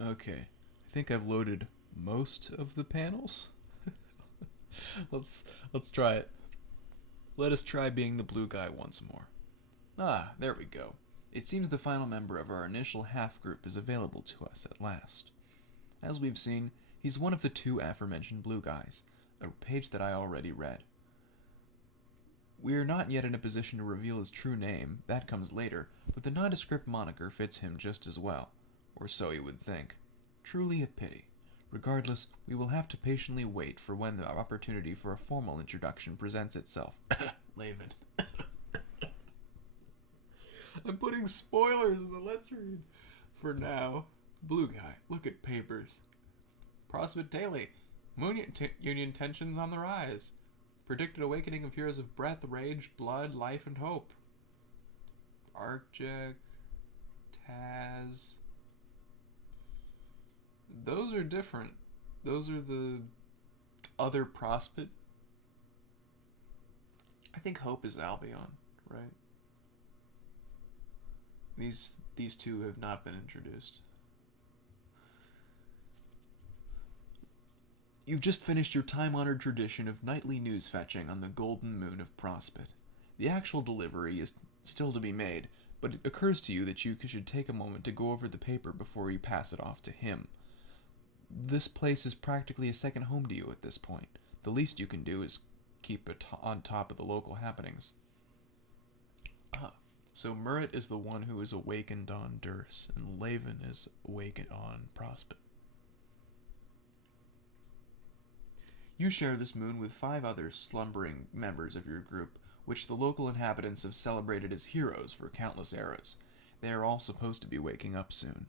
Okay, I think I've loaded most of the panels. Let's try it. Let us try being the blue guy once more. Ah, there we go. It seems the final member of our initial half group is available to us at last. As we've seen, he's one of the two aforementioned blue guys, a page that I already read. We are not yet in a position to reveal his true name, that comes later, but the nondescript moniker fits him just as well, or so you would think. Truly a pity. Regardless, we will have to patiently wait for when the opportunity for a formal introduction presents itself. Laivan. I'm putting spoilers in the let's read. For now, blue guy, look at papers. Prospect Daily, Union tensions on the rise. Predicted awakening of heroes of breath, rage, blood, life, and hope. Arctic, Taz. Those are different. Those are the other prospect. I think Hope is Albion, right? These two have not been introduced. You've just finished your time-honored tradition of nightly news fetching on the golden moon of Prospect. The actual delivery is still to be made, but it occurs to you that you should take a moment to go over the paper before you pass it off to him. This place is practically a second home to you at this point. The least you can do is keep it on top of the local happenings. So Murret is the one who is awakened on Durst, and Laivan is awakened on Prospect. You share this moon with 5 other slumbering members of your group, which the local inhabitants have celebrated as heroes for countless eras. They are all supposed to be waking up soon.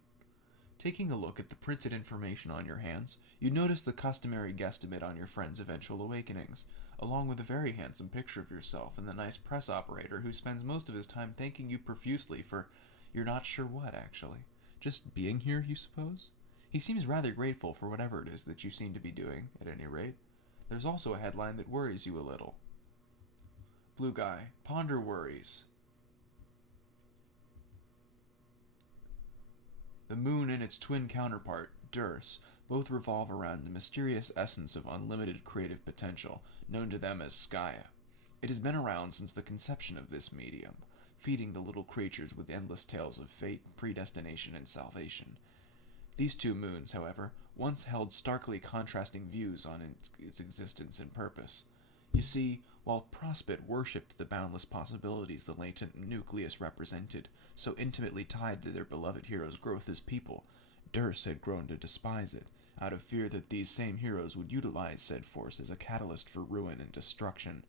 Taking a look at the printed information on your hands, you notice the customary guesstimate on your friend's eventual awakenings, along with a very handsome picture of yourself and the nice press operator who spends most of his time thanking you profusely for you're not sure what, actually. Just being here, you suppose? He seems rather grateful for whatever it is that you seem to be doing, at any rate. There's also a headline that worries you a little. Blue guy, ponder worries. The moon and its twin counterpart, Durs, both revolve around the mysterious essence of unlimited creative potential, known to them as Skaya. It has been around since the conception of this medium, feeding the little creatures with endless tales of fate, predestination, and salvation. These two moons, however, once held starkly contrasting views on its existence and purpose. You see, while Prospect worshipped the boundless possibilities the latent nucleus represented, so intimately tied to their beloved hero's growth as people, Durst had grown to despise it, out of fear that these same heroes would utilize said force as a catalyst for ruin and destruction.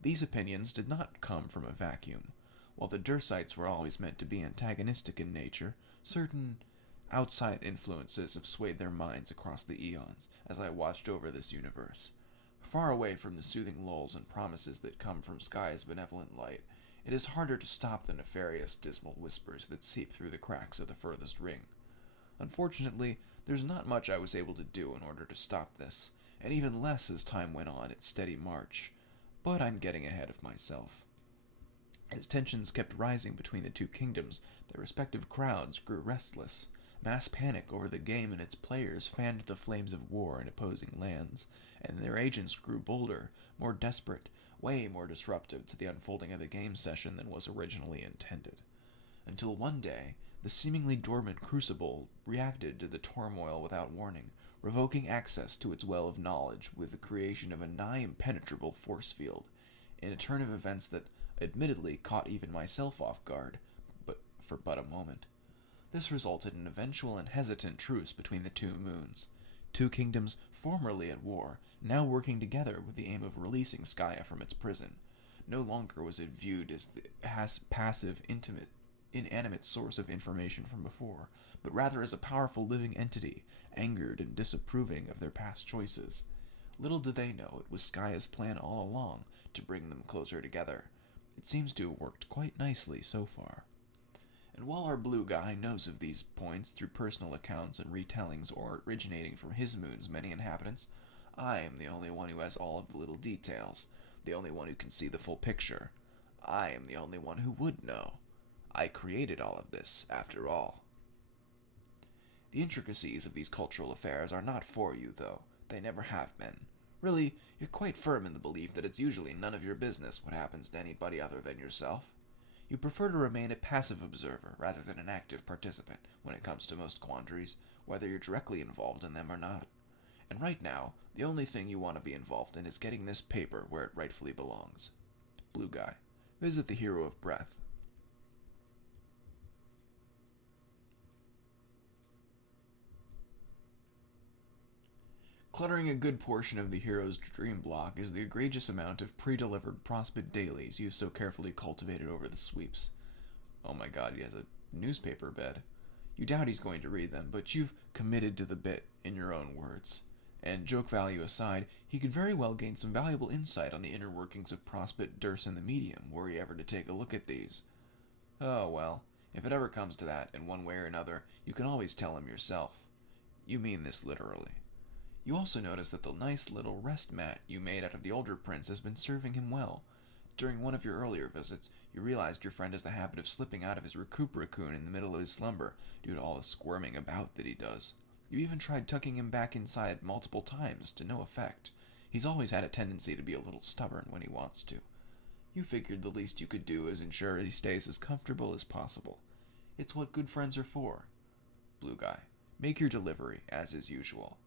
These opinions did not come from a vacuum. While the Dursites were always meant to be antagonistic in nature, certain outside influences have swayed their minds across the eons as I watched over this universe. Far away from the soothing lulls and promises that come from Sky's benevolent light, it is harder to stop the nefarious, dismal whispers that seep through the cracks of the furthest ring. Unfortunately, there's not much I was able to do in order to stop this, and even less as time went on its steady march. But I'm getting ahead of myself. As tensions kept rising between the two kingdoms, their respective crowds grew restless. Mass panic over the game and its players fanned the flames of war in opposing lands, and their agents grew bolder, more desperate, way more disruptive to the unfolding of the game session than was originally intended. Until one day, the seemingly dormant Crucible reacted to the turmoil without warning, revoking access to its well of knowledge with the creation of a nigh impenetrable force field, in a turn of events that admittedly caught even myself off guard, but for but a moment. This resulted in an eventual and hesitant truce between the two moons. Two kingdoms formerly at war, now working together with the aim of releasing Skaya from its prison. No longer was it viewed as the passive, inanimate source of information from before, but rather as a powerful living entity, angered and disapproving of their past choices. Little did they know it was Skaya's plan all along to bring them closer together. It seems to have worked quite nicely so far. And while our blue guy knows of these points through personal accounts and retellings originating from his moon's many inhabitants, I am the only one who has all of the little details, the only one who can see the full picture. I am the only one who would know. I created all of this, after all. The intricacies of these cultural affairs are not for you, though. They never have been. Really, you're quite firm in the belief that it's usually none of your business what happens to anybody other than yourself. You prefer to remain a passive observer rather than an active participant when it comes to most quandaries, whether you're directly involved in them or not. And right now, the only thing you want to be involved in is getting this paper where it rightfully belongs. Blue guy. Visit the hero of breath. Cluttering a good portion of the hero's dream block is the egregious amount of pre-delivered prospect dailies you so carefully cultivated over the sweeps. Oh my god, he has a newspaper bed. You doubt he's going to read them, but you've committed to the bit, in your own words. And joke value aside, he could very well gain some valuable insight on the inner workings of Prospect Durst and the Medium, were he ever to take a look at these. Oh well, if it ever comes to that, in one way or another, you can always tell him yourself. You mean this literally. You also notice that the nice little rest mat you made out of the older prints has been serving him well. During one of your earlier visits, you realized your friend has the habit of slipping out of his recuperacune in the middle of his slumber due to all the squirming about that he does. You even tried tucking him back inside multiple times, to no effect. He's always had a tendency to be a little stubborn when he wants to. You figured the least you could do is ensure he stays as comfortable as possible. It's what good friends are for. Blue guy, make your delivery, as is usual.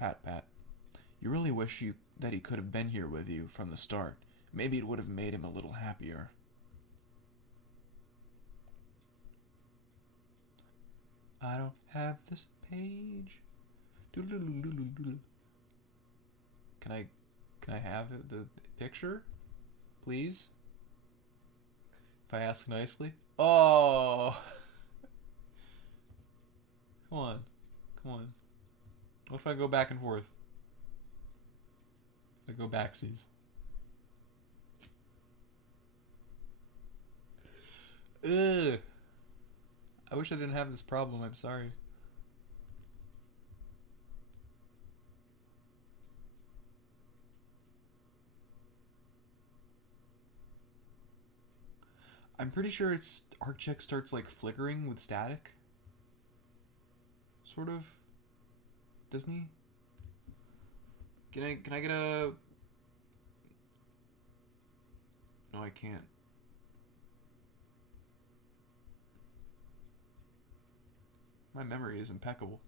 Pat. You really wish that he could have been here with you from the start. Maybe it would have made him a little happier. I don't have this page. Can I have the picture? Please? If I ask nicely? Oh! Come on. What if I go back and forth? If I go backsies. Ugh. I wish I didn't have this problem. I'm sorry. I'm pretty sure its arc check starts like flickering with static. Sort of. Doesn't he? Can I get a... No, I can't. My memory is impeccable.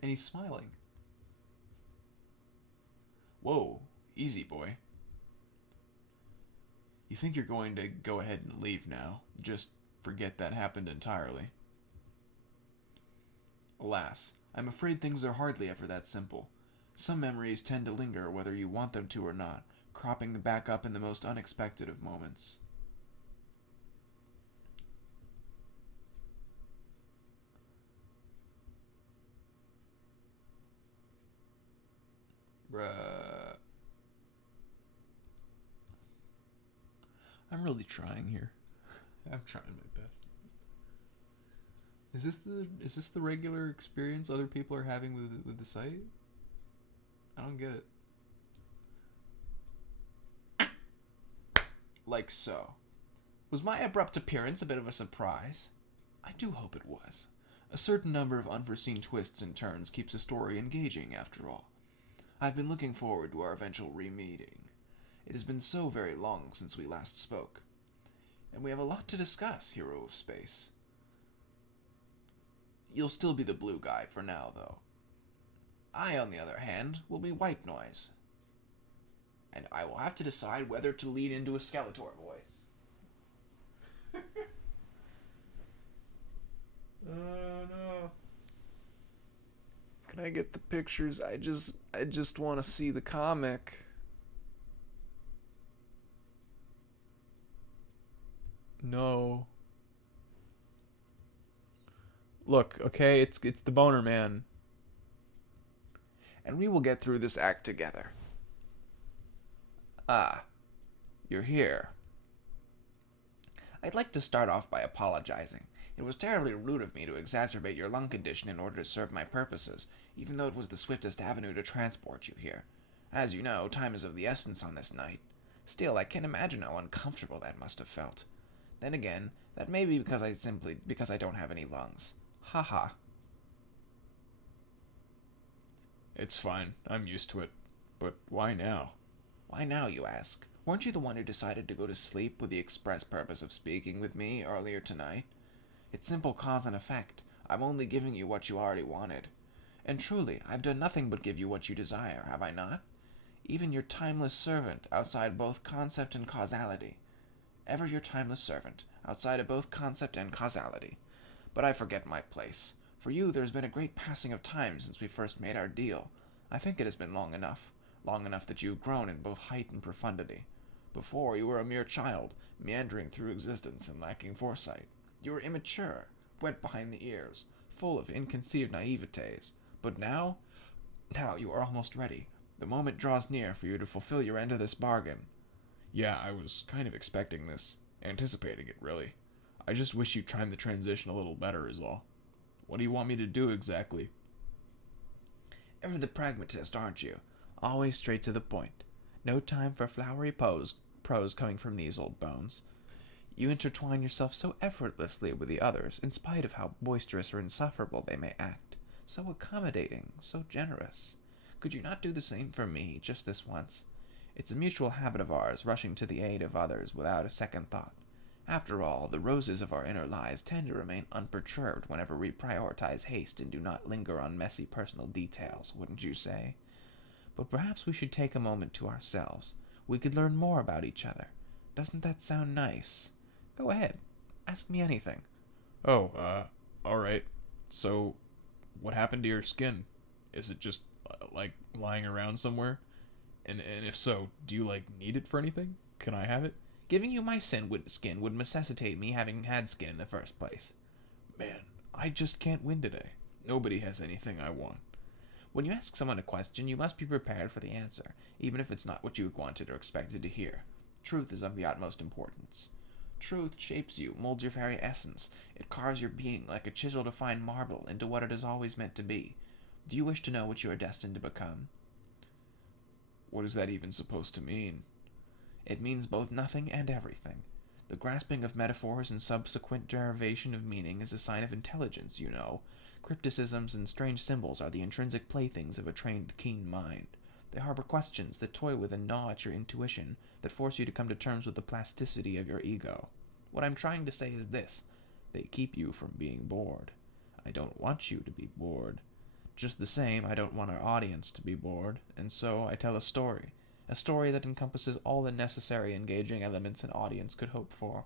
And he's smiling. Whoa, easy, boy. You think you're going to go ahead and leave now? Just forget that happened entirely. Alas, I'm afraid things are hardly ever that simple. Some memories tend to linger whether you want them to or not, cropping back up in the most unexpected of moments. Bruh. I'm really trying here. I'm trying my best. Is this the regular experience other people are having with the site? I don't get it. Like so. Was my abrupt appearance a bit of a surprise? I do hope it was. A certain number of unforeseen twists and turns keeps a story engaging, after all. I've been looking forward to our eventual re-meeting. It has been so very long since we last spoke. And we have a lot to discuss, Hero of Space. You'll still be the blue guy for now, though. I, on the other hand, will be White Noise. And I will have to decide whether to lean into a Skeletor voice. Oh, no. Can I get the pictures? I just want to see the comic. No. Look, okay, it's the Boner Man. And we will get through this act together. Ah, you're here. I'd like to start off by apologizing. It was terribly rude of me to exacerbate your lung condition in order to serve my purposes, even though it was the swiftest avenue to transport you here. As you know, time is of the essence on this night. Still, I can't imagine how uncomfortable that must have felt. Then again, that may be because I don't have any lungs. Ha ha. It's fine. I'm used to it. But why now? Why now, you ask? Weren't you the one who decided to go to sleep with the express purpose of speaking with me earlier tonight? It's simple cause and effect. I'm only giving you what you already wanted. And truly, I've done nothing but give you what you desire, have I not? Even your timeless servant, outside both concept and causality. Ever your timeless servant, outside of both concept and causality. But I forget my place. For you, there's been a great passing of time since we first made our deal. I think it has been long enough that you've grown in both height and profundity. Before, you were a mere child, meandering through existence and lacking foresight. You were immature, wet behind the ears, full of inconceived naivetes. But now you are almost ready. The moment draws near for you to fulfill your end of this bargain. Yeah, I was kind of expecting this, anticipating it, really. I just wish you'd timed the transition a little better is all. What do you want me to do exactly? Ever the pragmatist, aren't you? Always straight to the point. No time for flowery prose coming from these old bones. You intertwine yourself so effortlessly with the others, in spite of how boisterous or insufferable they may act. So accommodating, so generous. Could you not do the same for me, just this once? It's a mutual habit of ours, rushing to the aid of others without a second thought. After all, the roses of our inner lives tend to remain unperturbed whenever we prioritize haste and do not linger on messy personal details, wouldn't you say? But perhaps we should take a moment to ourselves. We could learn more about each other. Doesn't that sound nice? Go ahead. Ask me anything. Oh, alright. So, what happened to your skin? Is it just, like, lying around somewhere? And if so, do you, need it for anything? Can I have it? Giving you my skin would necessitate me having had skin in the first place. Man, I just can't win today. Nobody has anything I want. When you ask someone a question, you must be prepared for the answer, even if it's not what you wanted or expected to hear. Truth is of the utmost importance. Truth shapes you, molds your very essence. It carves your being like a chisel-defined marble into what it is always meant to be. Do you wish to know what you are destined to become? What is that even supposed to mean? It means both nothing and everything. The grasping of metaphors and subsequent derivation of meaning is a sign of intelligence, you know. Crypticisms and strange symbols are the intrinsic playthings of a trained, keen mind. They harbor questions that toy with and gnaw at your intuition, that force you to come to terms with the plasticity of your ego. What I'm trying to say is this: they keep you from being bored. I don't want you to be bored. Just the same, I don't want our audience to be bored, and so I tell a story that encompasses all the necessary engaging elements an audience could hope for.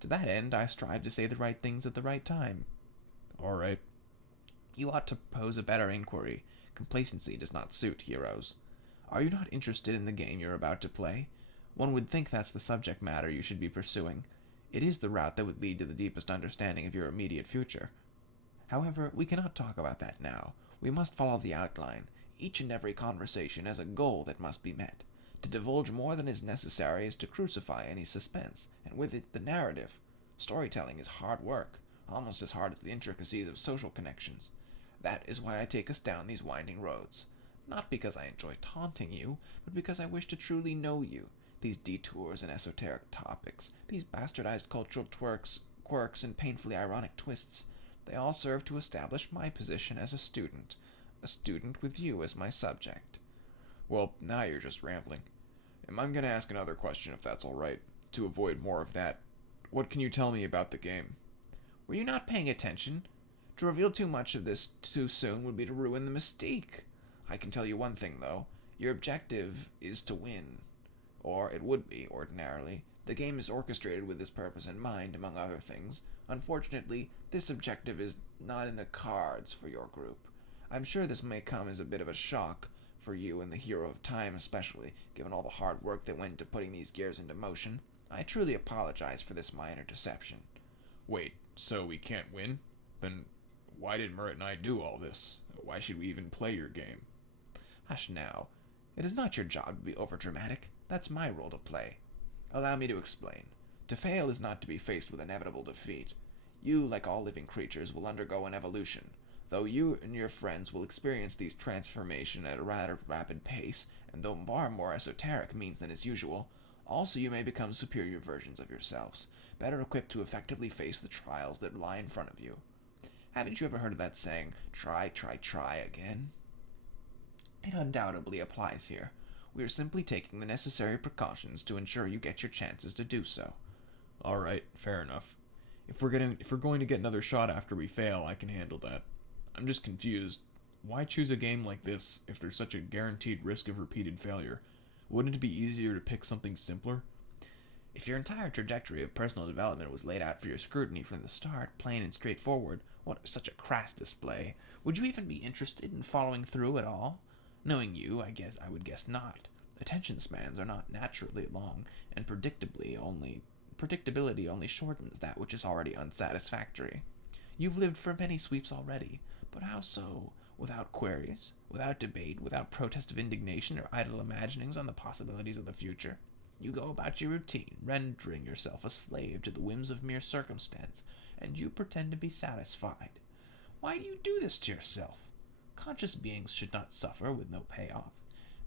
To that end, I strive to say the right things at the right time. All right. You ought to pose a better inquiry. Complacency does not suit heroes. Are you not interested in the game you're about to play? One would think that's the subject matter you should be pursuing. It is the route that would lead to the deepest understanding of your immediate future. However, we cannot talk about that now. We must follow the outline. Each and every conversation has a goal that must be met. To divulge more than is necessary is to crucify any suspense, and with it the narrative. Storytelling is hard work, almost as hard as the intricacies of social connections. That is why I take us down these winding roads. Not because I enjoy taunting you, but because I wish to truly know you. These detours and esoteric topics, these bastardized cultural quirks, and painfully ironic twists, they all serve to establish my position as a student with you as my subject. Well, now you're just rambling. I'm going to ask another question if that's all right, to avoid more of that. What can you tell me about the game? Were you not paying attention? To reveal too much of this too soon would be to ruin the mystique. I can tell you one thing, though. Your objective is to win. Or it would be, ordinarily. The game is orchestrated with this purpose in mind, among other things. Unfortunately, this objective is not in the cards for your group. I'm sure this may come as a bit of a shock, for you and the hero of time especially, given all the hard work that went into putting these gears into motion. I truly apologize for this minor deception. Wait, so we can't win? Then why did Merritt and I do all this? Why should we even play your game? Hush now. It is not your job to be overdramatic. That's my role to play. Allow me to explain. To fail is not to be faced with inevitable defeat. You, like all living creatures, will undergo an evolution. Though you and your friends will experience these transformations at a rather rapid pace, and though far more esoteric means than is usual, Also, you may become superior versions of yourselves, better equipped to effectively face the trials that lie in front of you. Haven't you ever heard of that saying, try, try, try again? It undoubtedly applies here. We are simply taking the necessary precautions to ensure you get your chances to do so. Alright, fair enough. If we're going to get another shot after we fail, I can handle that. I'm just confused. Why choose a game like this if there's such a guaranteed risk of repeated failure? Wouldn't it be easier to pick something simpler? If your entire trajectory of personal development was laid out for your scrutiny from the start, plain and straightforward, what such a crass display? Would you even be interested in following through at all? Knowing you, I would guess not. Attention spans are not naturally long, and predictability only shortens that which is already unsatisfactory. You've lived for many sweeps already, but how so? Without queries, without debate, without protest of indignation or idle imaginings on the possibilities of the future. You go about your routine, rendering yourself a slave to the whims of mere circumstance, and you pretend to be satisfied. Why do you do this to yourself? Conscious beings should not suffer with no payoff.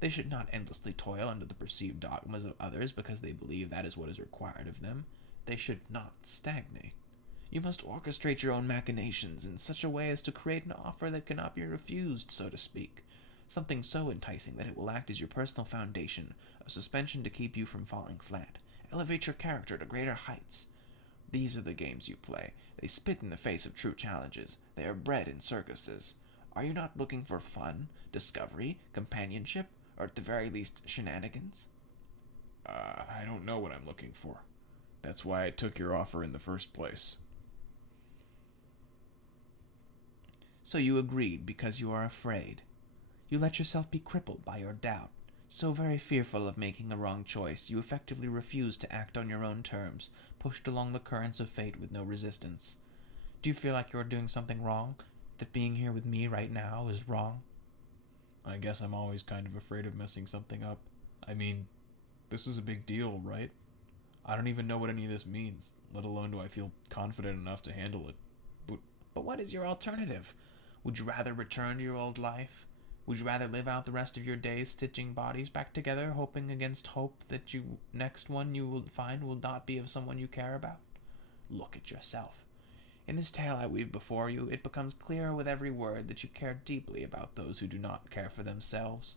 They should not endlessly toil under the perceived dogmas of others because they believe that is what is required of them. They should not stagnate. You must orchestrate your own machinations in such a way as to create an offer that cannot be refused, so to speak. Something so enticing that it will act as your personal foundation, a suspension to keep you from falling flat. Elevate your character to greater heights. These are the games you play. They spit in the face of true challenges. They are bred in circuses. Are you not looking for fun, discovery, companionship, or at the very least, shenanigans? I don't know what I'm looking for. That's why I took your offer in the first place. So you agreed because you are afraid. You let yourself be crippled by your doubt. So very fearful of making the wrong choice, you effectively refuse to act on your own terms, pushed along the currents of fate with no resistance. Do you feel like you're doing something wrong? That being here with me right now is wrong? I guess I'm always kind of afraid of messing something up. I mean, this is a big deal, right? I don't even know what any of this means, let alone do I feel confident enough to handle it. But what is your alternative? Would you rather return to your old life? Would you rather live out the rest of your days stitching bodies back together, hoping against hope that next one you will find will not be of someone you care about? Look at yourself. In this tale I weave before you, it becomes clearer with every word that you care deeply about those who do not care for themselves.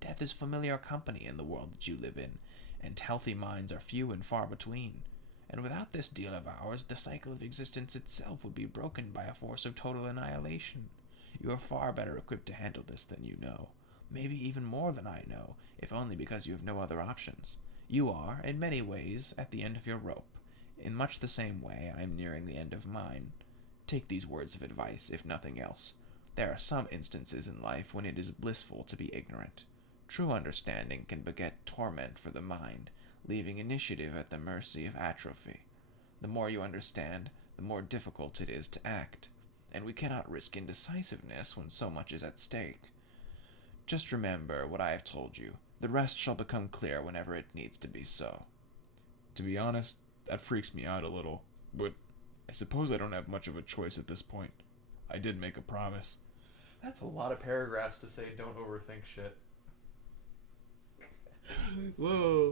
Death is familiar company in the world that you live in, and healthy minds are few and far between. And without this deal of ours, the cycle of existence itself would be broken by a force of total annihilation. You are far better equipped to handle this than you know. Maybe even more than I know, if only because you have no other options. You are, in many ways, at the end of your rope. In much the same way, I am nearing the end of mine. Take these words of advice, if nothing else. There are some instances in life when it is blissful to be ignorant. True understanding can beget torment for the mind, leaving initiative at the mercy of atrophy. The more you understand, the more difficult it is to act, and we cannot risk indecisiveness when so much is at stake. Just remember what I have told you. The rest shall become clear whenever it needs to be so. To be honest, that freaks me out a little, but I suppose I don't have much of a choice at this point. I did make a promise. That's a lot of paragraphs to say don't overthink shit. Whoa.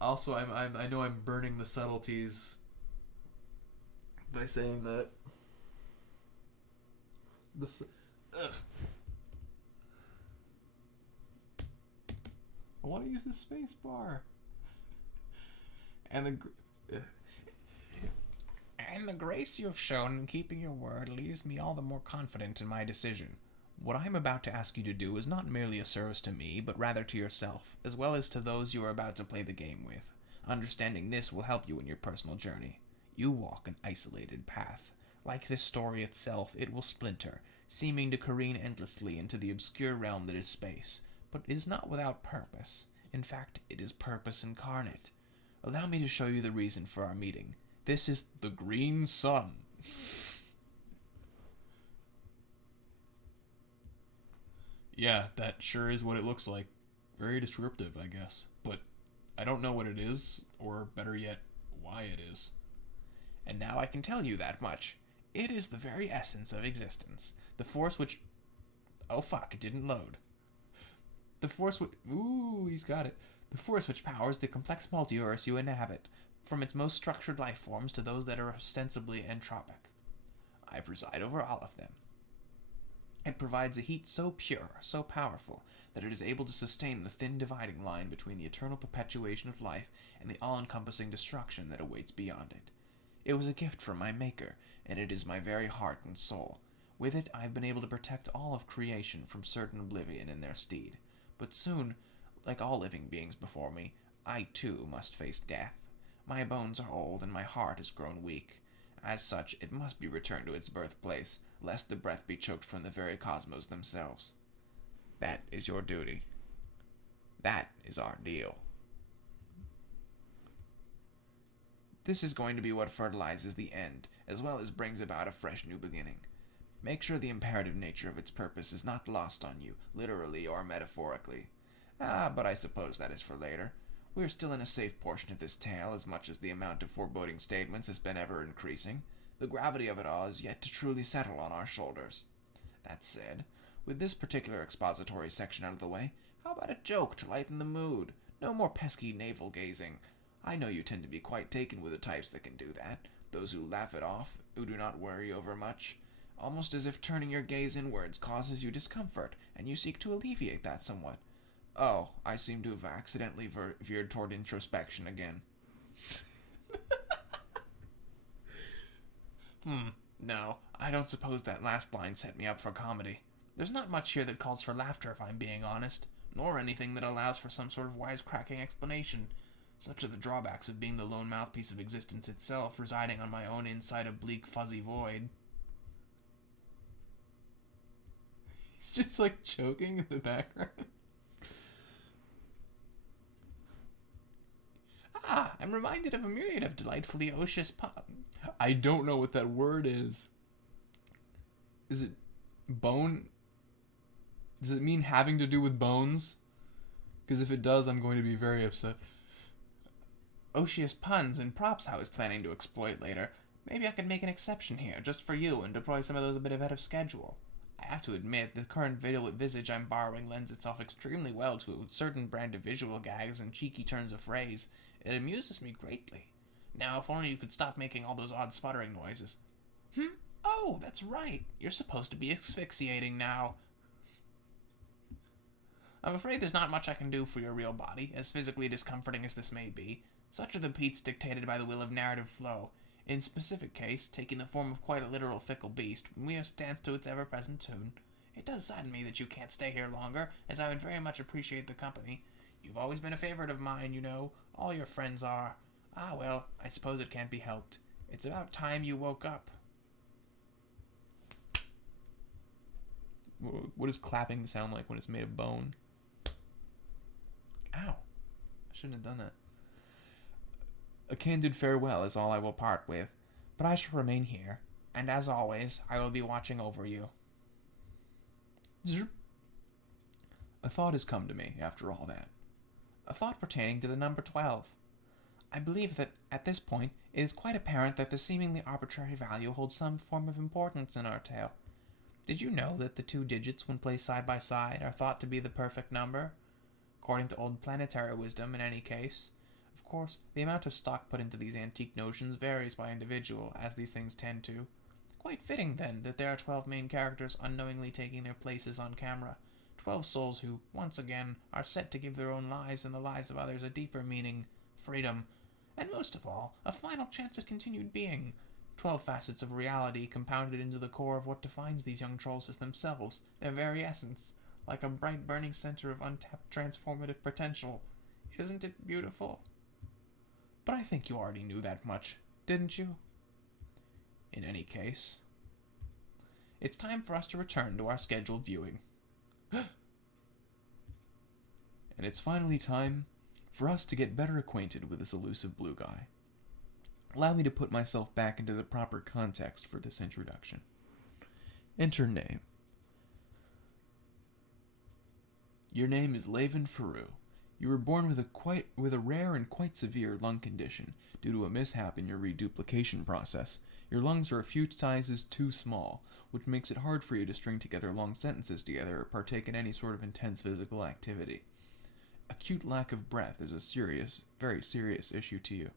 Also, I know I'm burning the subtleties by saying that. I want to use the space bar. And the grace you have shown in keeping your word leaves me all the more confident in my decision. What I am about to ask you to do is not merely a service to me, but rather to yourself, as well as to those you are about to play the game with. Understanding this will help you in your personal journey. You walk an isolated path. Like this story itself, it will splinter, seeming to careen endlessly into the obscure realm that is space, but is not without purpose. In fact, it is purpose incarnate. Allow me to show you the reason for our meeting. This is the Green Sun. Yeah, that sure is what it looks like. Very descriptive, I guess. But I don't know what it is, or better yet, why it is. And now I can tell you that much. It is the very essence of existence. The force which... Oh fuck, it didn't load. The force which... Ooh, he's got it. The force which powers the complex multiverse you inhabit, from its most structured life forms to those that are ostensibly entropic. I preside over all of them. It provides a heat so pure, so powerful, that it is able to sustain the thin dividing line between the eternal perpetuation of life and the all-encompassing destruction that awaits beyond it. It was a gift from my Maker, and it is my very heart and soul. With it, I have been able to protect all of creation from certain oblivion in their stead. But soon, like all living beings before me, I too must face death. My bones are old, and my heart has grown weak. As such, it must be returned to its birthplace, lest the breath be choked from the very cosmos themselves. That is your duty. That is our deal. This is going to be what fertilizes the end, as well as brings about a fresh new beginning. Make sure the imperative nature of its purpose is not lost on you, literally or metaphorically. But I suppose that is for later. We are still in a safe portion of this tale, as much as the amount of foreboding statements has been ever increasing. The gravity of it all is yet to truly settle on our shoulders. That said, with this particular expository section out of the way, how about a joke to lighten the mood? No more pesky navel-gazing. I know you tend to be quite taken with the types that can do that, those who laugh it off, who do not worry over much, almost as if turning your gaze inwards causes you discomfort, and you seek to alleviate that somewhat. Oh, I seem to have accidentally veered toward introspection again. No, I don't suppose that last line set me up for comedy. There's not much here that calls for laughter, if I'm being honest, nor anything that allows for some sort of wisecracking explanation. Such are the drawbacks of being the lone mouthpiece of existence itself, residing on my own inside a bleak, fuzzy void. He's just like choking in the background. I'm reminded of a myriad of delightfully osseous I don't know what that word is. Is it bone? Does it mean having to do with bones? Because if it does, I'm going to be very upset. Osseous puns and props I was planning to exploit later. Maybe I could make an exception here, just for you, and deploy some of those a bit ahead of schedule. I have to admit, the current visage I'm borrowing lends itself extremely well to a certain brand of visual gags and cheeky turns of phrase. It amuses me greatly. Now, if only you could stop making all those odd sputtering noises. Oh, that's right. You're supposed to be asphyxiating now. I'm afraid there's not much I can do for your real body, as physically discomforting as this may be. Such are the beats dictated by the will of narrative flow. In specific case, taking the form of quite a literal fickle beast, when we must dance to its ever-present tune. It does sadden me that you can't stay here longer, as I would very much appreciate the company. You've always been a favorite of mine, you know. All your friends are. Well, I suppose it can't be helped. It's about time you woke up. What does clapping sound like when it's made of bone? Ow. I shouldn't have done that. A candid farewell is all I will part with, but I shall remain here, and as always, I will be watching over you. A thought has come to me after all that. A thought pertaining to the number 12. I believe that, at this point, it is quite apparent that the seemingly arbitrary value holds some form of importance in our tale. Did you know that the two digits, when placed side by side, are thought to be the perfect number? According to old planetary wisdom, in any case. Of course, the amount of stock put into these antique notions varies by individual, as these things tend to. Quite fitting, then, that there are 12 main characters unknowingly taking their places on camera. 12 souls who, once again, are set to give their own lives and the lives of others a deeper meaning, freedom, and most of all, a final chance at continued being. 12 facets of reality compounded into the core of what defines these young trolls as themselves, their very essence, like a bright burning center of untapped transformative potential. Isn't it beautiful? But I think you already knew that much, didn't you? In any case, it's time for us to return to our scheduled viewing. And it's finally time for us to get better acquainted with this elusive blue guy. Allow me to put myself back into the proper context for this introduction. Enter name. Your name is Laivan Faru. You were born with a rare and quite severe lung condition due to a mishap in your reduplication process. Your lungs are a few sizes too small, which makes it hard for you to string together long sentences together or partake in any sort of intense physical activity. Acute lack of breath is a serious, very serious issue to you.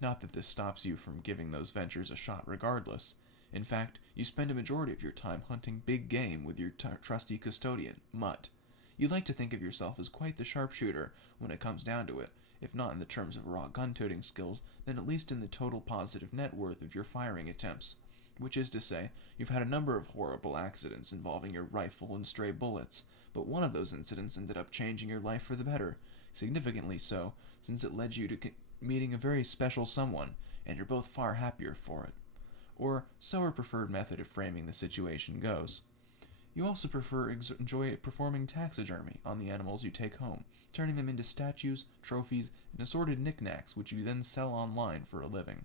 Not that this stops you from giving those ventures a shot regardless. In fact, you spend a majority of your time hunting big game with your trusty custodian, Mutt. You like to think of yourself as quite the sharpshooter when it comes down to it, if not in the terms of raw gun-toting skills, then at least in the total positive net worth of your firing attempts. Which is to say, you've had a number of horrible accidents involving your rifle and stray bullets, but one of those incidents ended up changing your life for the better, significantly so, since it led you to meeting a very special someone, and you're both far happier for it. Or so our preferred method of framing the situation goes. You also enjoy performing taxidermy on the animals you take home, turning them into statues, trophies, and assorted knickknacks which you then sell online for a living.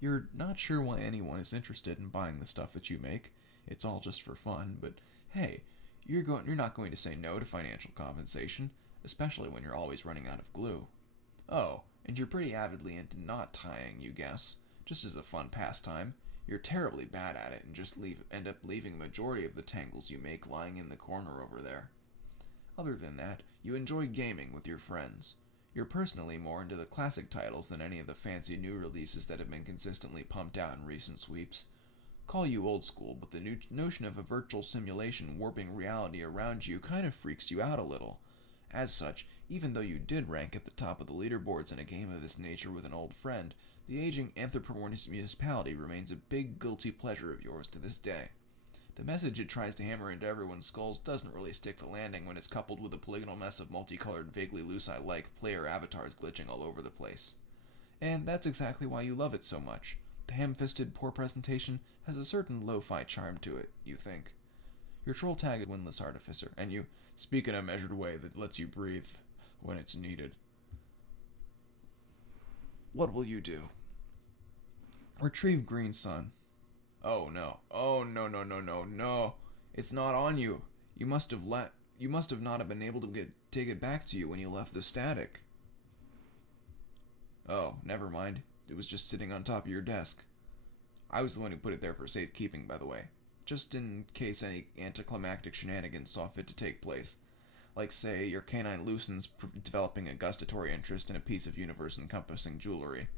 You're not sure why anyone is interested in buying the stuff that you make. It's all just for fun, but hey, you're not going to say no to financial compensation, especially when you're always running out of glue. Oh, and you're pretty avidly into knot tying, you guess, just as a fun pastime. You're terribly bad at it and just end up leaving the majority of the tangles you make lying in the corner over there. Other than that, you enjoy gaming with your friends. You're personally more into the classic titles than any of the fancy new releases that have been consistently pumped out in recent sweeps. Call you old school, but the notion of a virtual simulation warping reality around you kind of freaks you out a little. As such, even though you did rank at the top of the leaderboards in a game of this nature with an old friend, the aging anthropomorphic municipality remains a big guilty pleasure of yours to this day. The message it tries to hammer into everyone's skulls doesn't really stick the landing when it's coupled with a polygonal mess of multicolored, vaguely lucite-like player avatars glitching all over the place. And that's exactly why you love it so much. The ham-fisted, poor presentation has a certain lo-fi charm to it, you think. Your troll tag is Windless Artificer, and you speak in a measured way that lets you breathe when it's needed. What will you do? Retrieve Green Sun. Oh no. Oh no. It's not on you. You must have not have been able to take it back to you when you left the static. Oh, never mind. It was just sitting on top of your desk. I was the one who put it there for safekeeping, by the way. Just in case any anticlimactic shenanigans saw fit to take place. Like, say, your canine Lucen's developing a gustatory interest in a piece of universe-encompassing jewelry.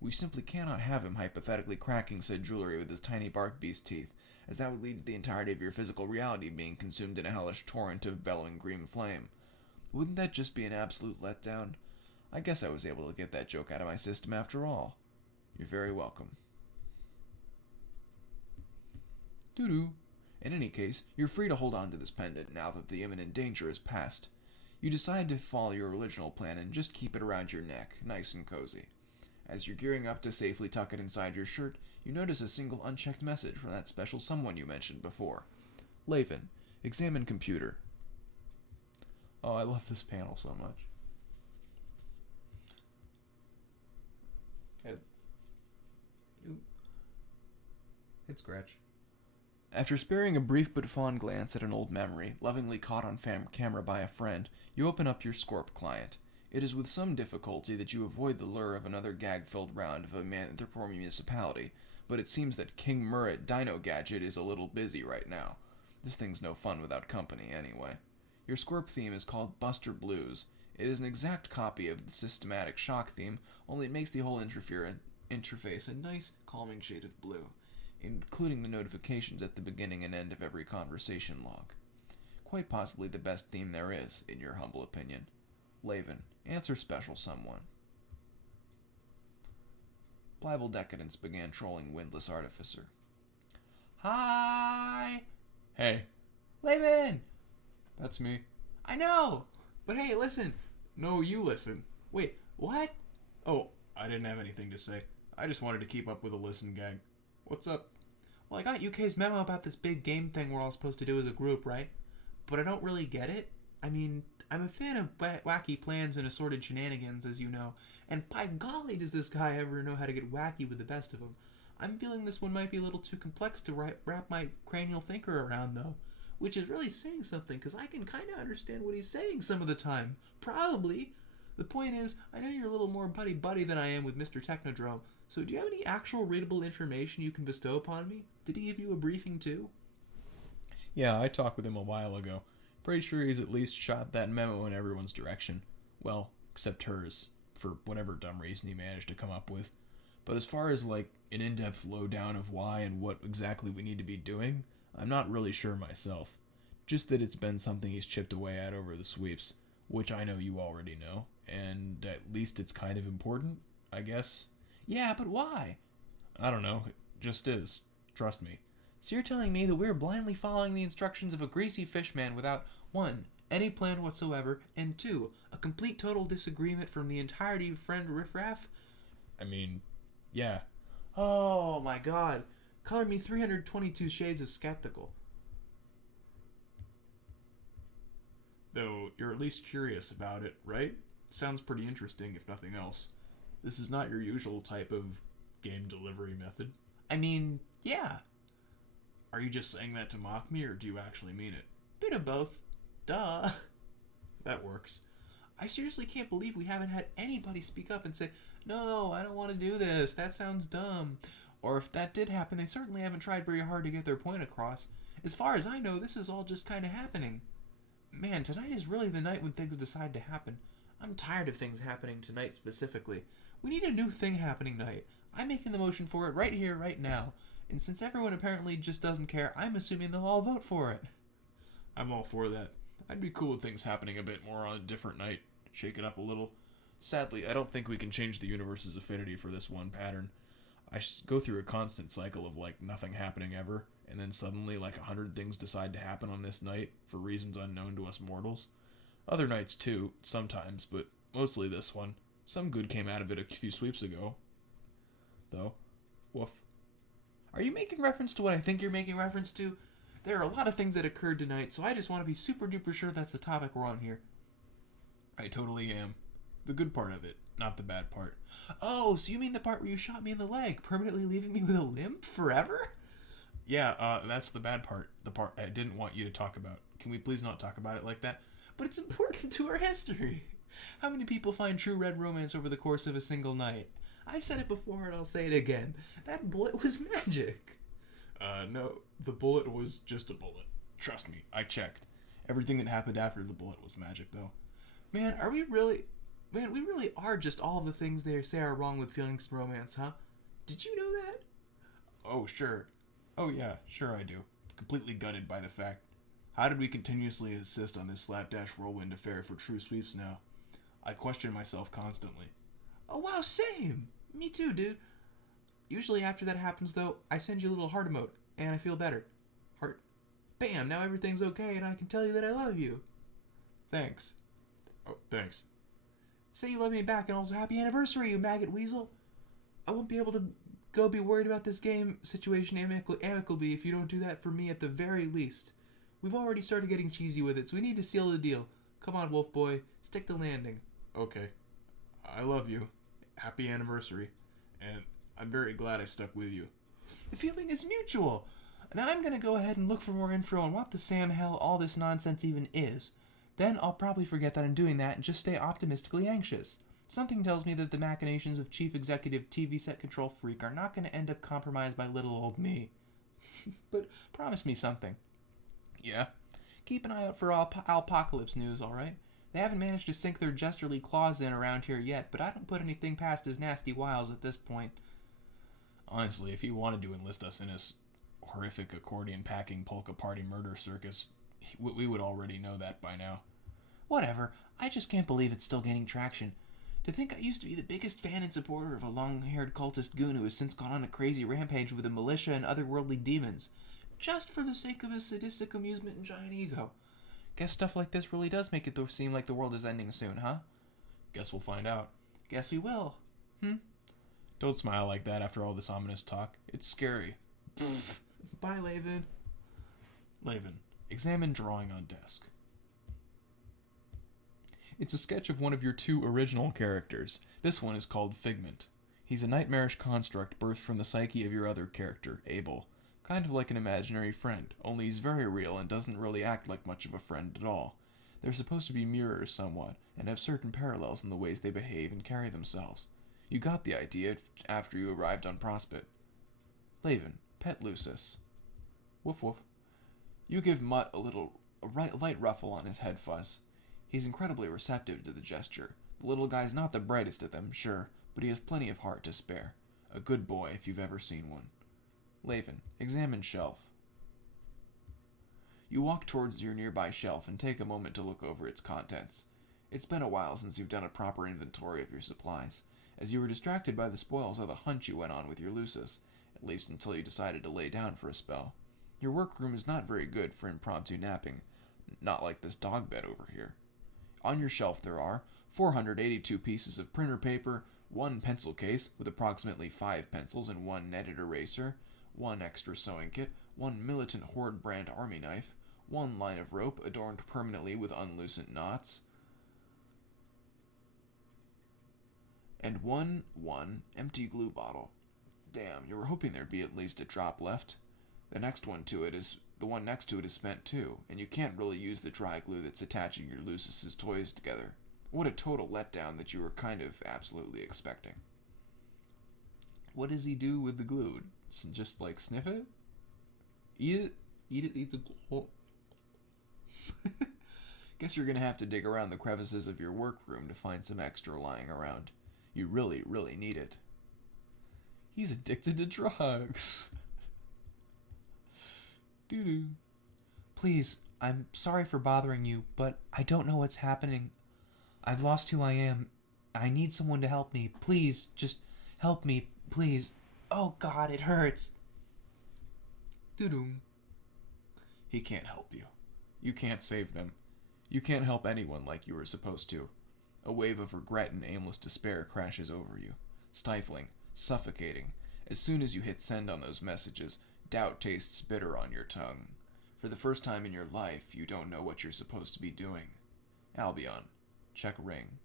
We simply cannot have him hypothetically cracking said jewelry with his tiny bark beast teeth, as that would lead to the entirety of your physical reality being consumed in a hellish torrent of bellowing green flame. Wouldn't that just be an absolute letdown? I guess I was able to get that joke out of my system after all. You're very welcome. Doo-doo. In any case, you're free to hold on to this pendant now that the imminent danger is past. You decide to follow your original plan and just keep it around your neck, nice and cozy. As you're gearing up to safely tuck it inside your shirt, you notice a single unchecked message from that special someone you mentioned before. Laivan, examine computer. Oh, I love this panel so much. Hit scratch. After sparing a brief but fond glance at an old memory, lovingly caught on camera by a friend, you open up your Scorp client. It is with some difficulty that you avoid the lure of another gag-filled round of a Anthropomorphic municipality, but it seems that King Murret Dino Gadget is a little busy right now. This thing's no fun without company, anyway. Your Scorp theme is called Buster Blues. It is an exact copy of the Systematic Shock theme, only it makes the whole interface a nice, calming shade of blue, including the notifications at the beginning and end of every conversation log. Quite possibly the best theme there is, in your humble opinion. Laivan, answer special someone. Pliable Decadence began trolling Windless Artificer. Hi! Hey. Laivan! That's me. I know! But hey, listen! No, you listen. Wait, what? Oh, I didn't have anything to say. I just wanted to keep up with a listen gag. What's up? Well, I got UK's memo about this big game thing we're all supposed to do as a group, right? But I don't really get it. I mean, I'm a fan of wacky plans and assorted shenanigans, as you know, and by golly does this guy ever know how to get wacky with the best of them. I'm feeling this one might be a little too complex to wrap my cranial thinker around, though, which is really saying something, because I can kind of understand what he's saying some of the time. Probably. The point is, I know you're a little more buddy-buddy than I am with Mr. Technodrome, so do you have any actual readable information you can bestow upon me? Did he give you a briefing, too? Yeah, I talked with him a while ago. Pretty sure he's at least shot that memo in everyone's direction. Well, except hers, for whatever dumb reason he managed to come up with. But as far as, like, an in-depth lowdown of why and what exactly we need to be doing, I'm not really sure myself. Just that it's been something he's chipped away at over the sweeps, which I know you already know, and at least it's kind of important, I guess. Yeah, but why? I don't know, it just is. Trust me. So you're telling me that we're blindly following the instructions of a greasy fishman without, 1, any plan whatsoever, and 2, a complete total disagreement from the entirety of friend riffraff? I mean, yeah. Oh my god. Color me 322 shades of skeptical. Though you're at least curious about it, right? Sounds pretty interesting, if nothing else. This is not your usual type of game delivery method. I mean, yeah. Are you just saying that to mock me, or do you actually mean it? Bit of both. Duh. That works. I seriously can't believe we haven't had anybody speak up and say, no, I don't want to do this. That sounds dumb. Or if that did happen, they certainly haven't tried very hard to get their point across. As far as I know, this is all just kind of happening. Man, tonight is really the night when things decide to happen. I'm tired of things happening tonight specifically. We need a new thing happening night. I'm making the motion for it right here, right now. And since everyone apparently just doesn't care, I'm assuming they'll all vote for it. I'm all for that. I'd be cool with things happening a bit more on a different night. Shake it up a little. Sadly, I don't think we can change the universe's affinity for this one pattern. I go through a constant cycle of, like, nothing happening ever, and then suddenly, like, 100 things decide to happen on this night for reasons unknown to us mortals. Other nights, too, sometimes, but mostly this one. Some good came out of it a few sweeps ago. Though. Woof. Are you making reference to what I think you're making reference to? There are a lot of things that occurred tonight, so I just want to be super duper sure that's the topic we're on here. I totally am. The good part of it, not the bad part. Oh, so you mean the part where you shot me in the leg, permanently leaving me with a limp forever? Yeah, that's the bad part. The part I didn't want you to talk about. Can we please not talk about it like that? But it's important to our history. How many people find true red romance over the course of a single night? I've said it before and I'll say it again. That bullet was magic. No, the bullet was just a bullet. Trust me, I checked. Everything that happened after the bullet was magic, though. Man, we really are just all of the things they say are wrong with feelings and romance, huh? Did you know that? Oh, sure. Oh, yeah, sure I do. Completely gutted by the fact. How did we continuously insist on this slapdash whirlwind affair for true sweeps now? I question myself constantly. Oh, wow, same! Me too, dude. Usually after that happens, though, I send you a little heart emote, and I feel better. Heart. Bam, now everything's okay, and I can tell you that I love you. Thanks. Oh, thanks. Say you love me back, and also happy anniversary, you maggot weasel. I won't be able to go be worried about this game situation amicably if you don't do that for me at the very least. We've already started getting cheesy with it, so we need to seal the deal. Come on, wolf boy, stick the landing. Okay. I love you. Happy anniversary. And I'm very glad I stuck with you. The feeling is mutual. Now I'm gonna go ahead and look for more info on what the Sam hell all this nonsense even is. Then I'll probably forget that I'm doing that and just stay optimistically anxious. Something tells me that the machinations of Chief Executive TV Set Control Freak are not gonna end up compromised by little old me. But promise me something. Yeah? Keep an eye out for Alpocalypse news, alright? They haven't managed to sink their jesterly claws in around here yet, but I don't put anything past his nasty wiles at this point. Honestly, if he wanted to enlist us in his horrific accordion-packing polka party murder circus, we would already know that by now. Whatever. I just can't believe it's still gaining traction. To think I used to be the biggest fan and supporter of a long-haired cultist goon who has since gone on a crazy rampage with a militia and otherworldly demons, just for the sake of his sadistic amusement and giant ego. Guess stuff like this really does make it seem like the world is ending soon, huh? Guess we'll find out. Guess we will. Don't smile like that after all this ominous talk. It's scary. Bye, Laivan. Laivan, examine drawing on desk. It's a sketch of one of your two original characters. This one is called Figment. He's a nightmarish construct birthed from the psyche of your other character, Abel. Kind of like an imaginary friend, only he's very real and doesn't really act like much of a friend at all. They're supposed to be mirrors somewhat, and have certain parallels in the ways they behave and carry themselves. You got the idea after you arrived on Prospect. Laivan, pet Lucis. Woof woof. You give Mutt a little light ruffle on his head fuzz. He's incredibly receptive to the gesture. The little guy's not the brightest of them, sure, but he has plenty of heart to spare. A good boy if you've ever seen one. Laivan, examine shelf. You walk towards your nearby shelf and take a moment to look over its contents. It's been a while since you've done a proper inventory of your supplies, as you were distracted by the spoils of the hunt you went on with your Lucis, at least until you decided to lay down for a spell. Your workroom is not very good for impromptu napping, not like this dog bed over here. On your shelf there are 482 pieces of printer paper, 1 pencil case with approximately 5 pencils and 1 netted eraser, 1 extra sewing kit, 1 Militant Horde brand army knife, 1 line of rope adorned permanently with unloosened knots, and one empty glue bottle. Damn, you were hoping there'd be at least a drop left. The one next to it is spent too, and you can't really use the dry glue that's attaching your Lucis's toys together. What a total letdown that you were kind of absolutely expecting. What does he do with the glue? Just like sniff it? Eat it? Eat the glue. Guess you're gonna have to dig around the crevices of your workroom to find some extra lying around. You really, really need it. He's addicted to drugs. Doo-doo. Please, I'm sorry for bothering you, but I don't know what's happening. I've lost who I am. I need someone to help me. Please, just help me, please. Oh God, it hurts. Doo-doo. He can't help you. You can't save them. You can't help anyone like you were supposed to. A wave of regret and aimless despair crashes over you, stifling, suffocating. As soon as you hit send on those messages, doubt tastes bitter on your tongue. For the first time in your life, you don't know what you're supposed to be doing. Albion, check ring.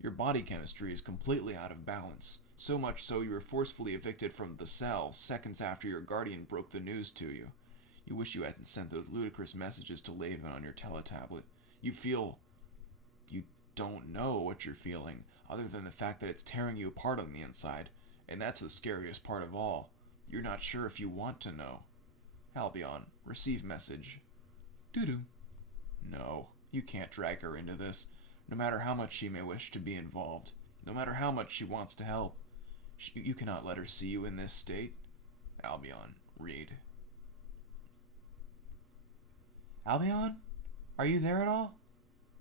Your body chemistry is completely out of balance, so much so you were forcefully evicted from the cell seconds after your guardian broke the news to you. You wish you hadn't sent those ludicrous messages to Laivan on your teletablet. You don't know what you're feeling, other than the fact that it's tearing you apart on the inside, and that's the scariest part of all. You're not sure if you want to know. Albion, receive message. Doo-doo. No, you can't drag her into this, no matter how much she may wish to be involved, no matter how much she wants to help. You cannot let her see you in this state. Albion, read. Albion? Are you there at all?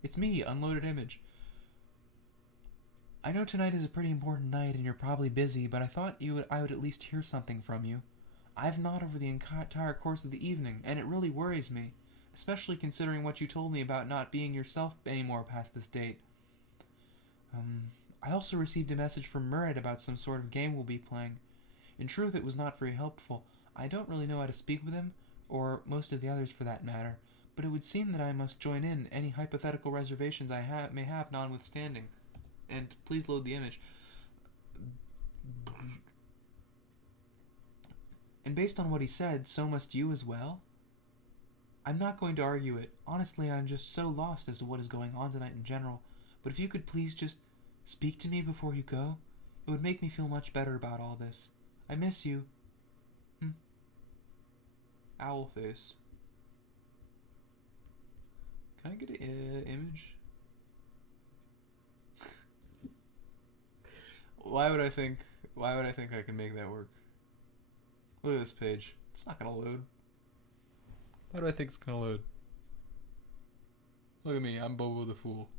It's me, Unloaded Image. I know tonight is a pretty important night and you're probably busy, but I thought I would at least hear something from you. I've not over the entire course of the evening, and it really worries me, especially considering what you told me about not being yourself anymore past this date. I also received a message from Murid about some sort of game we'll be playing. In truth, it was not very helpful. I don't really know how to speak with him, or most of the others for that matter, but it would seem that I must join in any hypothetical reservations I may have notwithstanding. And please load the image. And based on what he said, so must you as well? I'm not going to argue it. Honestly, I'm just so lost as to what is going on tonight in general. But if you could please just speak to me before you go, it would make me feel much better about all this. I miss you. Owl face. Can I get an image? Why would I think I can make that work? Look at this page. It's not gonna load. Why do I think it's gonna load? Look at me, I'm Bobo the Fool.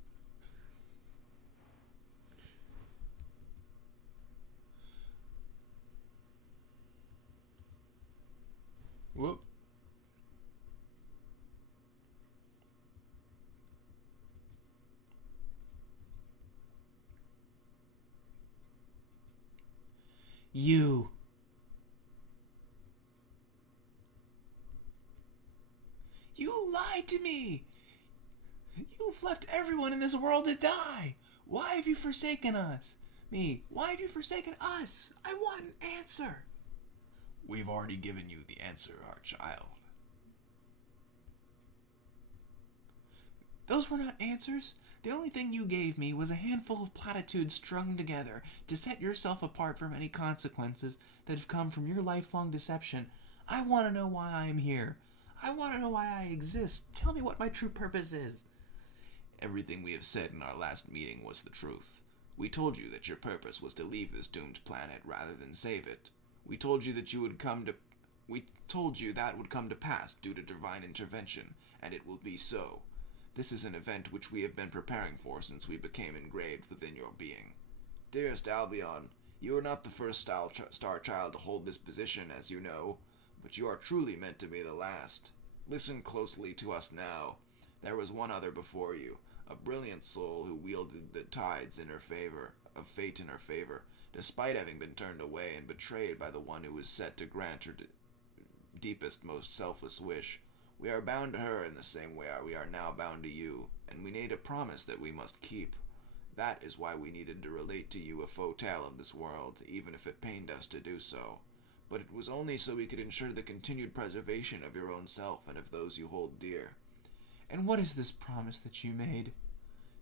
Whoop. You. You lied to me! You've left everyone in this world to die! Why have you forsaken us? Me, why have you forsaken us? I want an answer! We've already given you the answer, our child. Those were not answers. The only thing you gave me was a handful of platitudes strung together to set yourself apart from any consequences that have come from your lifelong deception. I want to know why I am here. I want to know why I exist. Tell me what my true purpose is. Everything we have said in our last meeting was the truth. We told you that your purpose was to leave this doomed planet rather than save it. We told you that would come to pass due to divine intervention, and it will be so. This is an event which we have been preparing for since we became engraved within your being. Dearest Albion, you are not the first star child to hold this position, as you know, but you are truly meant to be the last. Listen closely to us now. There was one other before you, a brilliant soul who wielded the tides in her favor, of fate in her favor, despite having been turned away and betrayed by the one who was set to grant her deepest, most selfless wish. We are bound to her in the same way we are now bound to you, and we made a promise that we must keep. That is why we needed to relate to you a faux tale of this world, even if it pained us to do so. But it was only so we could ensure the continued preservation of your own self and of those you hold dear. And what is this promise that you made?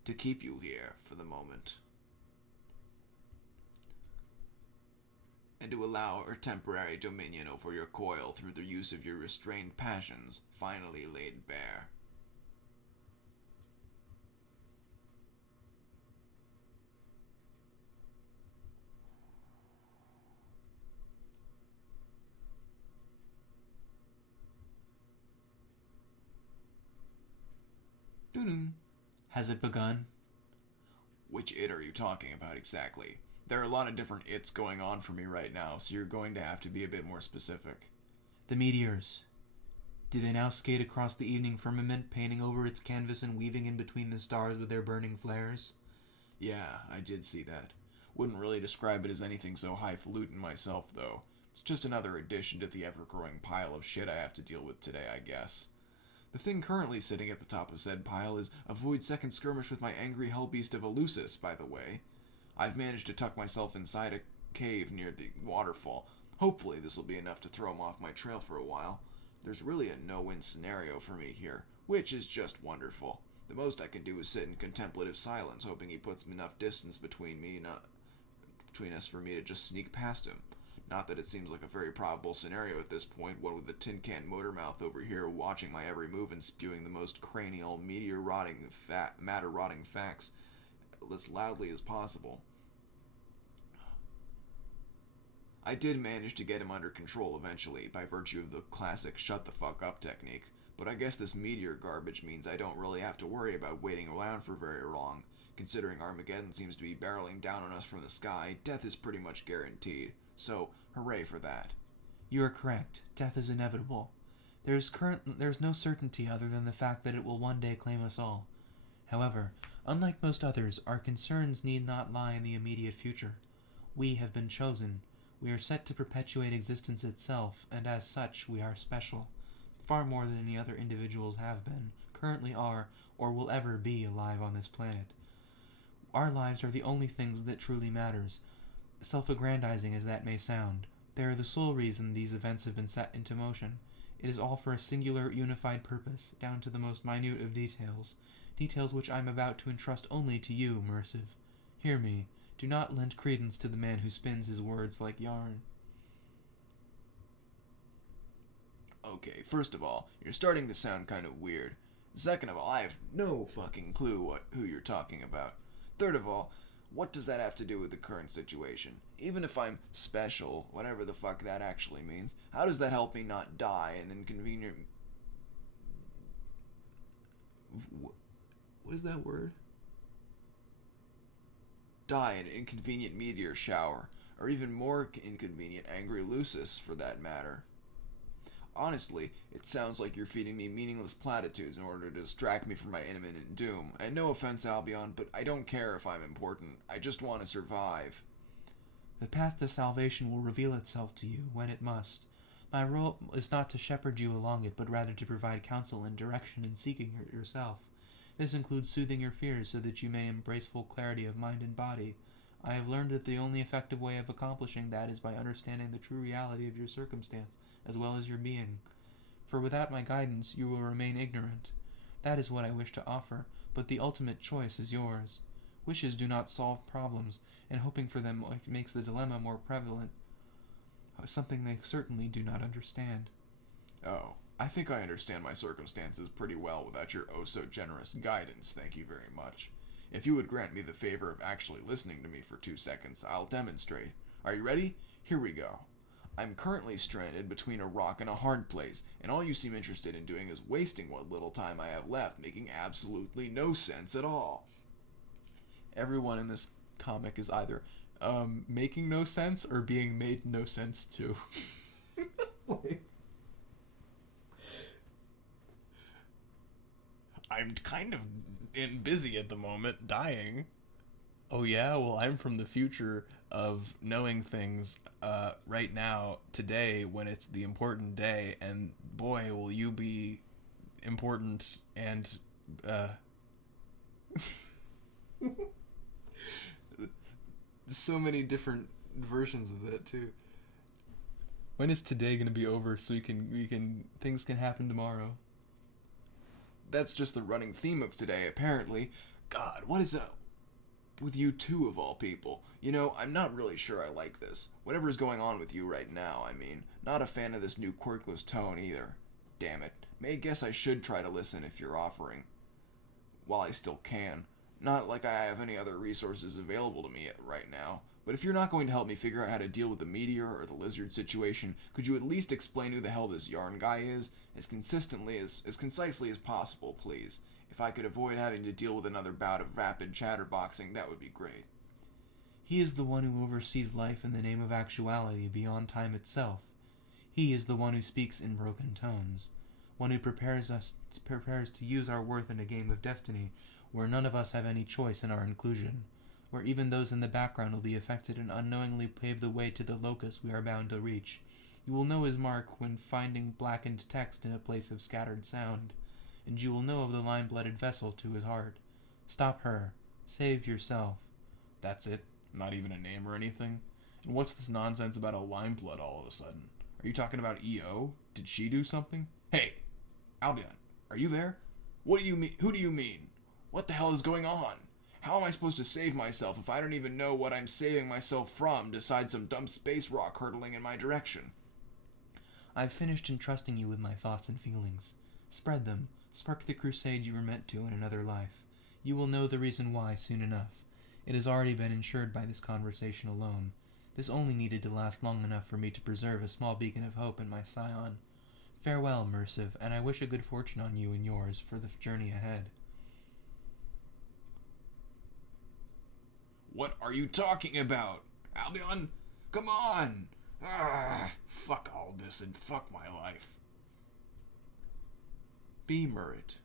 To keep you here for the moment. And to allow her temporary dominion over your coil through the use of your restrained passions, finally laid bare. Doo-doo. Has it begun? Which it are you talking about exactly? There are a lot of different its going on for me right now, so you're going to have to be a bit more specific. The meteors. Do they now skate across the evening firmament, painting over its canvas and weaving in between the stars with their burning flares? Yeah, I did see that. Wouldn't really describe it as anything so highfalutin myself, though. It's just another addition to the ever-growing pile of shit I have to deal with today, I guess. The thing currently sitting at the top of said pile is avoid second skirmish with my angry hellbeast of Eleusis, by the way. I've managed to tuck myself inside a cave near the waterfall. Hopefully this will be enough to throw him off my trail for a while. There's really a no-win scenario for me here, which is just wonderful. The most I can do is sit in contemplative silence, hoping he puts enough distance between us for me to just sneak past him. Not that it seems like a very probable scenario at this point, what with the tin can motor mouth over here watching my every move and spewing the most cranial, matter-rotting facts as loudly as possible. I did manage to get him under control eventually, by virtue of the classic shut the fuck up technique, but I guess this meteor garbage means I don't really have to worry about waiting around for very long. Considering Armageddon seems to be barreling down on us from the sky, death is pretty much guaranteed. So, hooray for that. You are correct. Death is inevitable. There's no certainty other than the fact that it will one day claim us all. However, unlike most others, our concerns need not lie in the immediate future. We have been chosen. We are set to perpetuate existence itself, and as such, we are special. Far more than any other individuals have been, currently are, or will ever be alive on this planet. Our lives are the only things that truly matters. Self-aggrandizing as that may sound, they are the sole reason these events have been set into motion. It is all for a singular, unified purpose, down to the most minute of details which I am about to entrust only to you, Mersive. Hear me. Do not lend credence to the man who spins his words like yarn. Okay, first of all, you're starting to sound kind of weird. Second of all, I have no fucking clue who you're talking about. Third of all, what does that have to do with the current situation? Even if I'm special, whatever the fuck that actually means, how does that help me not die in an inconvenient... What is that word? Die in an inconvenient meteor shower, or even more inconvenient angry Lucis, for that matter. Honestly, it sounds like you're feeding me meaningless platitudes in order to distract me from my imminent doom. And no offense, Albion, but I don't care if I'm important. I just want to survive. The path to salvation will reveal itself to you when it must. My role is not to shepherd you along it, but rather to provide counsel and direction in seeking it yourself. This includes soothing your fears so that you may embrace full clarity of mind and body. I have learned that the only effective way of accomplishing that is by understanding the true reality of your circumstance, as well as your being. For without my guidance, you will remain ignorant. That is what I wish to offer, but the ultimate choice is yours. Wishes do not solve problems, and hoping for them makes the dilemma more prevalent, something they certainly do not understand. Oh, I think I understand my circumstances pretty well without your oh-so-generous guidance, thank you very much. If you would grant me the favor of actually listening to me for 2 seconds, I'll demonstrate. Are you ready? Here we go. I'm currently stranded between a rock and a hard place, and all you seem interested in doing is wasting what little time I have left, making absolutely no sense at all. Everyone in this comic is either making no sense or being made no sense to. Like, I'm kind of busy at the moment, dying. Oh yeah, well I'm from the future of knowing things right now, today, when it's the important day, and boy will you be important and So many different versions of that too. when is today gonna be over so we can things can happen tomorrow? That's just the running theme of today, apparently. God, what is up with you two of all people? You know, I'm not really sure I like this. Whatever's going on with you right now, I mean. Not a fan of this new quirkless tone either. Damn it. May guess I should try to listen if you're offering. While I still can. Not like I have any other resources available to me right now. But if you're not going to help me figure out how to deal with the meteor or the lizard situation, could you at least explain who the hell this yarn guy is? As concisely as possible, please. If I could avoid having to deal with another bout of rapid chatterboxing, that would be great. He is the one who oversees life in the name of actuality beyond time itself. He is the one who speaks in broken tones, one who prepares to use our worth in a game of destiny, where none of us have any choice in our inclusion, where even those in the background will be affected and unknowingly pave the way to the locus we are bound to reach. You will know his mark when finding blackened text in a place of scattered sound, and you will know of the line-blooded vessel to his heart. Stop her. Save yourself. That's it. Not even a name or anything. And what's this nonsense about a lime blood all of a sudden? Are you talking about EO? Did she do something? Hey, Albion, are you there? What do you mean? Who do you mean? What the hell is going on? How am I supposed to save myself if I don't even know what I'm saving myself from, besides some dumb space rock hurtling in my direction? I've finished entrusting you with my thoughts and feelings. Spread them. Spark the crusade you were meant to in another life. You will know the reason why soon enough. It has already been ensured by this conversation alone. This only needed to last long enough for me to preserve a small beacon of hope in my scion. Farewell, Mersive, and I wish a good fortune on you and yours for the journey ahead. What are you talking about? Albion? Come on! Fuck all this and fuck my life. Be Murrit.